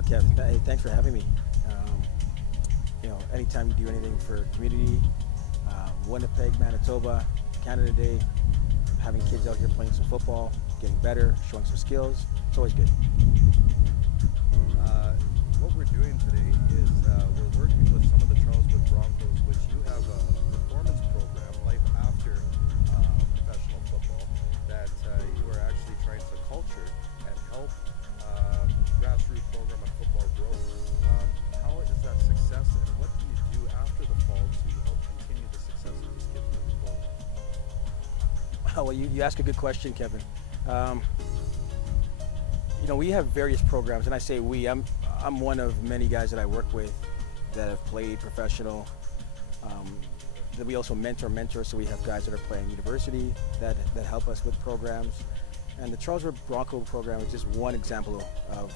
Oh, Kevin, hey, thanks for having me. Anytime you do anything for community, Winnipeg, Manitoba, Canada Day, having kids out here playing some football, getting better, showing some skills, it's always good. What we're doing today is we're working with some of the Charleswood Broncos, which you have a performance program, Life After Professional Football, that you are actually trying to culture and help grassroots program and football growth. How is that success, and what do you do after the fall to help continue the success of these kids moving forward? Well, you ask a good question, Kevin. We have various programs, and I say we. I'm one of many guys that I work with that have played professional. That we also mentor, so we have guys that are playing university that help us with programs. And the Charleswood Bronco program is just one example of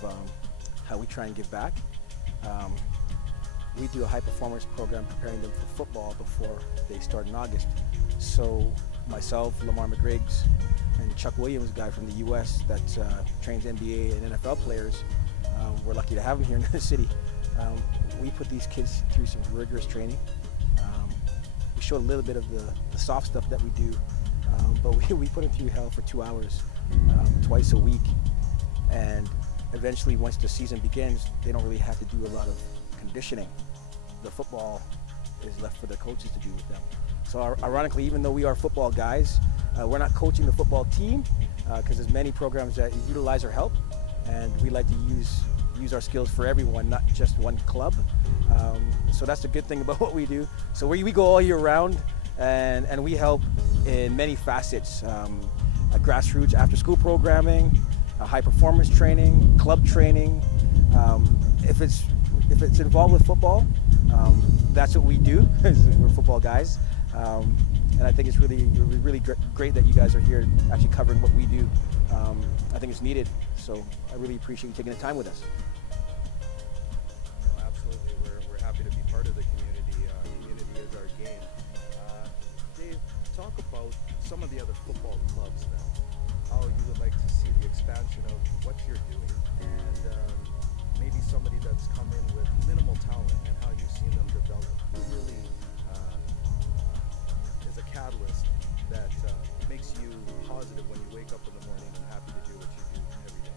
how we try and give back. We do a high performance program preparing them for football before they start in August. So myself, Lamar McGriggs, and Chuck Williams, a guy from the US that trains NBA and NFL players, we're lucky to have him here in the city. We put these kids through some rigorous training. We show a little bit of the soft stuff that we do, but we put them through hell for 2 hours twice a week. And eventually, once the season begins, they don't really have to do a lot of conditioning. The football is left for the coaches to do with them. So ironically, even though we are football guys, we're not coaching the football team because there's many programs that utilize our help, and we like to use our skills for everyone, not just one club. So that's the good thing about what we do. So we go all year round, and we help in many facets: grassroots after-school programming, high performance training, club training. If it's involved with football, that's what we do. We're football guys. And I think it's really great that you guys are here actually covering what we do. I think it's needed, so I really appreciate you taking the time with us. No, absolutely. We're happy to be part of the community. Community is our game. Dave, talk about some of the other football clubs now. How you would like to see the expansion of what you're doing, and maybe somebody that's come in with minimal talent and how you've seen them develop. Who really is a catalyst that makes you positive when you wake up in the morning and happy to do what you do every day?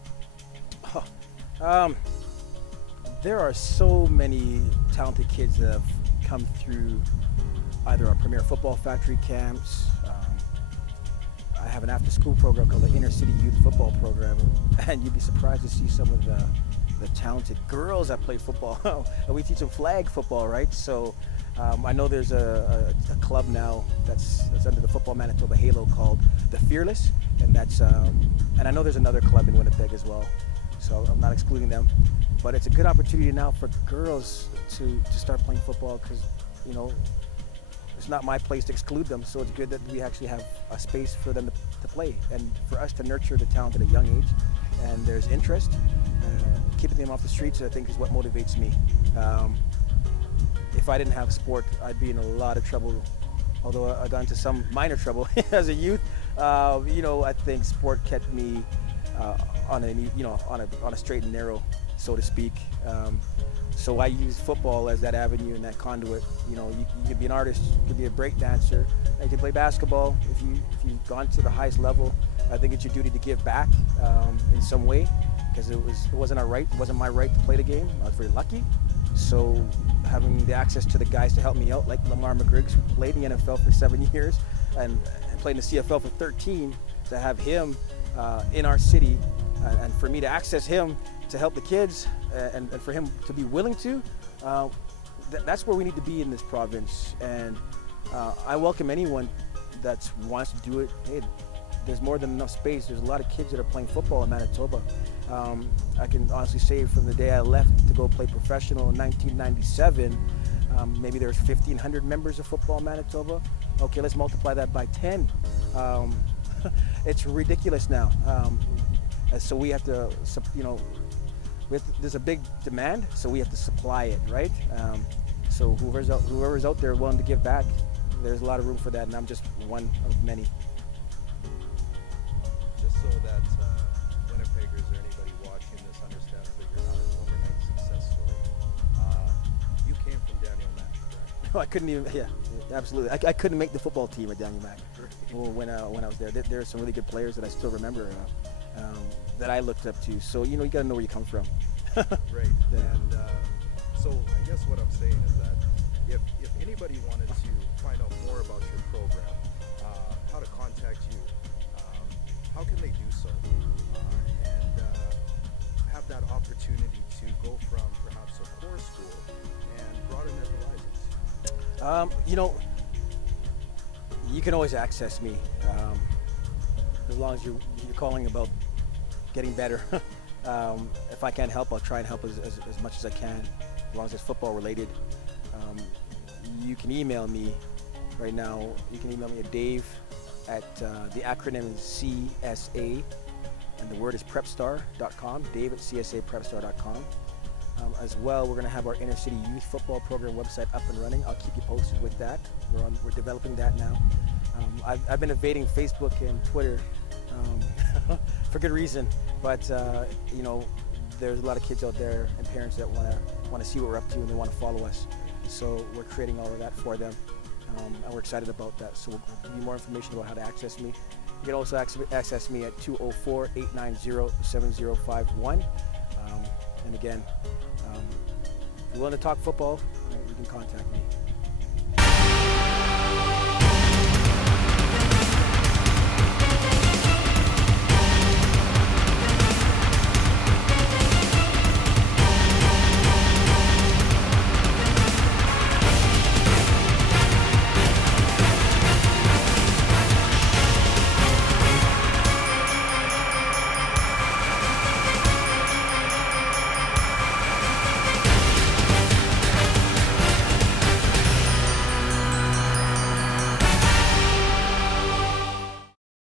There are so many talented kids that have come through either our Premier Football Factory camps. I have an after-school program called the Inner City Youth Football Program, and you'd be surprised to see some of the talented girls that play football. We teach them flag football, right? So I know there's a club now that's under the Football Manitoba halo called the Fearless, and and I know there's another club in Winnipeg as well, so I'm not excluding them. But it's a good opportunity now for girls to start playing football, because it's not my place to exclude them, so it's good that we actually have a space for them to play and for us to nurture the talent at a young age. And there's interest. Keeping them off the streets, I think, is what motivates me. If I didn't have sport, I'd be in a lot of trouble. Although I got into some minor trouble as a youth, I think sport kept me on a straight and narrow, so to speak. So I use football as that avenue and that conduit. You could be an artist, you could be a break dancer, you can play basketball. If you've gone to the highest level, I think it's your duty to give back in some way, because it wasn't my right to play the game. I was very lucky. So having the access to the guys to help me out, like Lamar McGriggs, who played in the NFL for 7 years and played in the CFL for 13, to have him in our city, and for me to access him to help the kids, and for him to be willing to, that's where we need to be in this province. And I welcome anyone that wants to do it. Hey, there's more than enough space. There's a lot of kids that are playing football in Manitoba. I can honestly say from the day I left to go play professional in 1997, maybe there's 1,500 members of Football Manitoba. Okay, let's multiply that by 10. It's ridiculous now. So we have to, there's a big demand, so we have to supply it, right? So whoever's out there willing to give back, there's a lot of room for that, and I'm just one of many. Just so that Winnipeggers or anybody watching this understands that you're not an overnight I couldn't even. Yeah, absolutely. I couldn't make the football team at Daniel Mac. Well, when I was there, there are some really good players that I still remember that I looked up to. So you got to know where you come from. Right. Yeah. And so I guess what I'm saying is that if anybody wanted to find out more about your program, how to contact you, how can they do so, and have that opportunity to go from perhaps a core school and broaden their horizons? You can always access me as long as you're calling about getting better. If I can't help, I'll try and help as much as I can, as long as it's football related. You can email me right now. You can email me at Dave at the acronym is CSA, and the word is prepstar.com. Dave at CSAprepstar.com. As well, we're going to have our inner city youth football program website up and running. I'll keep you posted with that. We're developing that now. I've been evading Facebook and Twitter for good reason, but there's a lot of kids out there and parents that want to see what we're up to and they want to follow us. So we're creating all of that for them, and we're excited about that. So we'll give you more information about how to access me. You can also access me at 204-890-7051. And again, if you want to talk football, you can contact me.